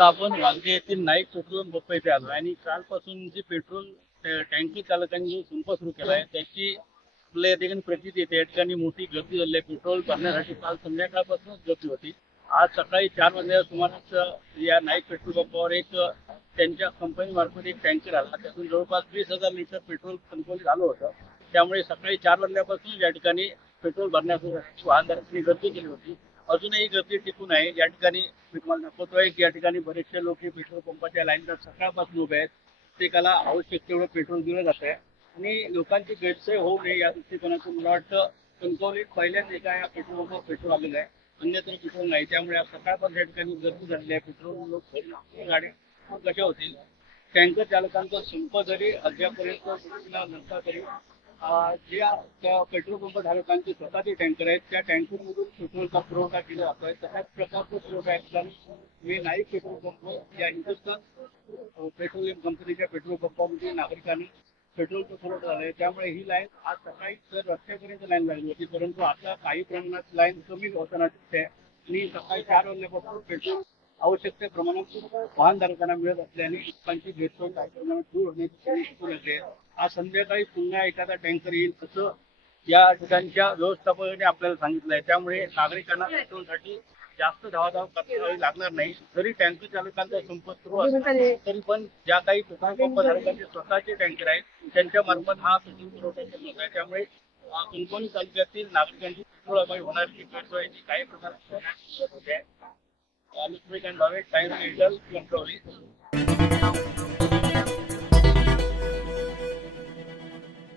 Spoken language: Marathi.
आता आपण वांगे येथील नाईक पेट्रोल पंप येथे आलो आणि कालपासून जे पेट्रोल टँकर चालकांनी जो संप सुरू केला आहे त्याची आपल्या या ठिकाणी प्रचिती येते. या ठिकाणी मोठी गर्दी झाली आहे. पेट्रोल भरण्यासाठी काल संध्याकाळपासूनच गर्दी होती. आज सकाळी 4 वाजल्या सुमारास या नाईक पेट्रोल पंपावर एक त्यांच्या कंपनीमार्फत एक टँकर आला. त्यातून जवळपास 20,000 लिटर पेट्रोल संकलित झालं होतं. त्यामुळे सकाळी 4 वाजल्यापासून या ठिकाणी पेट्रोल भरण्यासाठी वाहनधारकांनी गर्दी केली होती. अजूनही गर्दी टिकून आहे. या ठिकाणी मी तुम्हाला दाखवतोय की या ठिकाणी बरेचसे लोक पेट्रोल पंपाच्या लाईनवर सकाळपासून उभे आहेत. प्रत्येकाला आवश्यक तेवढं पेट्रोल दिलं जात आहे आणि लोकांची गैरसोय होऊ नये या दृष्टिकोनातून मला वाटतं कणकवलीत पहिल्याच एका या पेट्रोल पंपावर पेट्रोल आलेलं आहे. अन्यत्र पेट्रोल नाही. त्यामुळे आज सकाळपासून या ठिकाणी गर्दी झालेली आहे. पेट्रोल लोक गाड्या कशा होतील. टँकर चालकांचा संप जरी अद्यापर्यंत नसला तरी ज्या पेट्रोल पंप धारकांचे स्वतःचे टँकर आहेत त्या टँकरमधून पेट्रोलचा पुरवठा केला जातोय. तशाच प्रकारचा पुरवठा आहे. मी नाईक पेट्रोल पंप या हिंदुस्थान पेट्रोलियम कंपनीच्या पेट्रोल पंपामध्ये नागरिकांनी पेट्रोलचा पुरवठा झालाय. त्यामुळे ही लाईन आज सकाळी तर रस्त्यापर्यंत लाईन लागली होती, परंतु आता काही प्रमाणात लाईन कमी होताना दिसते आणि सकाळी 4 वाजल्यापासून पेट्रोल आवश्यक त्या प्रमाणात वाहनधारकांना मिळत असल्याने लोकांची गैरसोय काही प्रमाणात दूर होण्याची दिसून येते. आज संध्याकाळी पुन्हा एखादा टँकर येईल असं या ठिकाणच्या व्यवस्थापकाने आपल्याला सांगितलं आहे. त्यामुळे नागरिकांना पेट्रोलसाठी जास्त धावाधाव करावी लागणार नाही. जरी टँकर चालकांचा संप सुरू असला तरी पण ज्या काही पेट्रोल पंप धारकांचे स्वतःचे टँकर आहेत त्यांच्या मार्फत हा पेट्रोल पुरवठा केला आहे. त्यामुळे कणकवली तालुक्यातील नागरिकांची पेट्रोल अभावी होणारी गैरसोयची काही प्रमाणात होते. Alex Wick and David, Time Leaders, Control.